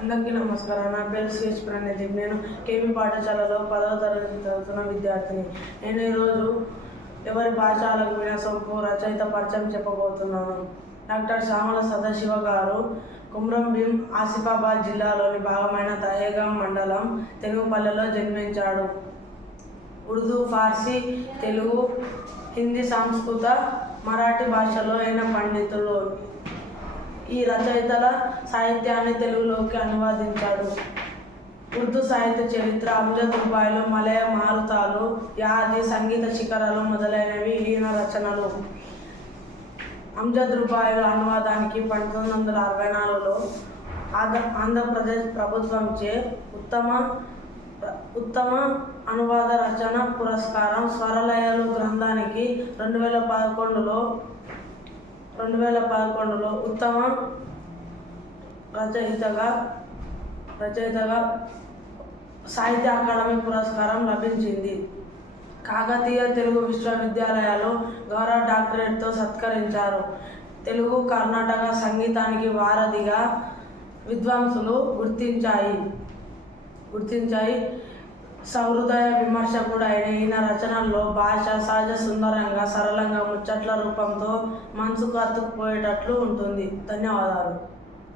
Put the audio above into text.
అందరికీ నమస్కారం. నా పేరు సిహెచ్ ప్రణదీప్ నేను కేవీ పాఠశాలలో పదవ తరగతి చదువుతున్న విద్యార్థిని. నేను ఈరోజు ఎవరి పాఠశాలకు విన్యాసంపు రచయిత పరిచయం చెప్పబోతున్నాను. డాక్టర్ శ్యామల సదాశివ గారు కుమ్రం భీం ఆసిఫాబాద్ జిల్లాలోని భాగమైన దహేగాం మండలం తెలుగుపల్లెలో జన్మించాడు. ఉర్దూ ఫార్సీ తెలుగు హిందీ సంస్కృత మరాఠీ భాషలో అయిన పండితులు ఈ రచయితల సాహిత్యాన్ని తెలుగులోకి అనువాదించాడు. ఉర్దూ సాహిత్య చరిత్ర అమ్జద్ రూపాయలు మలయ మారుతాలు యాది సంగీత శిఖరాలు మొదలైనవి ఈయన రచనలు. అమ్జద్ రూపాయల అనువాదానికి పంతొమ్మిది వందల అరవై నాలుగులో ఆంధ్ర ఆంధ్రప్రదేశ్ ప్రభుత్వంచే ఉత్తమ ఉత్తమ అనువాద రచన పురస్కారం స్వరలయలు గ్రంథానికి రెండు వేల పదకొండులో రెండు వేల పదకొండులో ఉత్తమ రచయితగా రచయితగా సాహిత్య అకాడమీ పురస్కారం లభించింది. కాకతీయ తెలుగు విశ్వవిద్యాలయాలు గౌరవ డాక్టరేట్తో సత్కరించారు. తెలుగు కర్ణాటక సంగీతానికి వారధిగా విద్వాంసులు గుర్తించాయి. గుర్తించాయి. సహృదయ విమర్శకుడు అయిన ఈయన రచనల్లో భాష సహజ సుందరంగా సరళంగా ముచ్చట్ల రూపంతో మనసుకు అతుక్కుపోయేటట్లు ఉంటుంది. ధన్యవాదాలు.